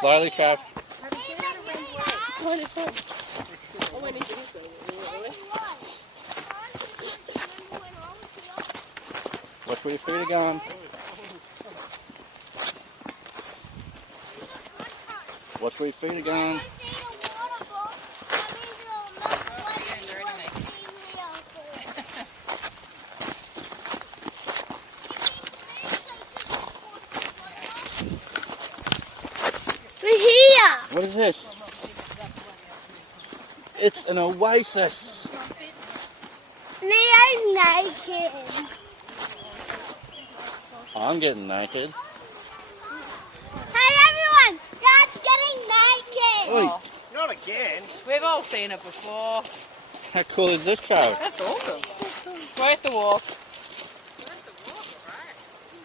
Slowly, Trav. Watch where your feet are going. Watch where your feet are going. We're here. What is this? It's an oasis. Leo's naked. I'm getting naked. Hey everyone, Dad's getting naked. Oi, Not again. We've all seen it before. how cool is this, Trav? That's awesome. Worth the walk.